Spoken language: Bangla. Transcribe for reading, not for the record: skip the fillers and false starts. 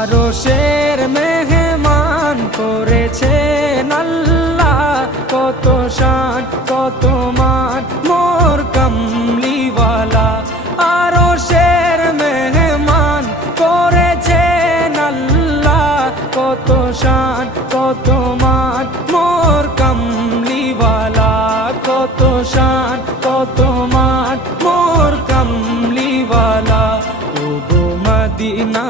আরশের মেহমান করেছেন আল্লাহ, কত শান কত মান মোর কামলিওয়ালা। আরশের মেহমান করেছেন আল্লাহ, কত শান কত মান মোর কামলিওয়ালা, কত শান কত মান মোর কামলিওয়ালা। ও গো মদিনা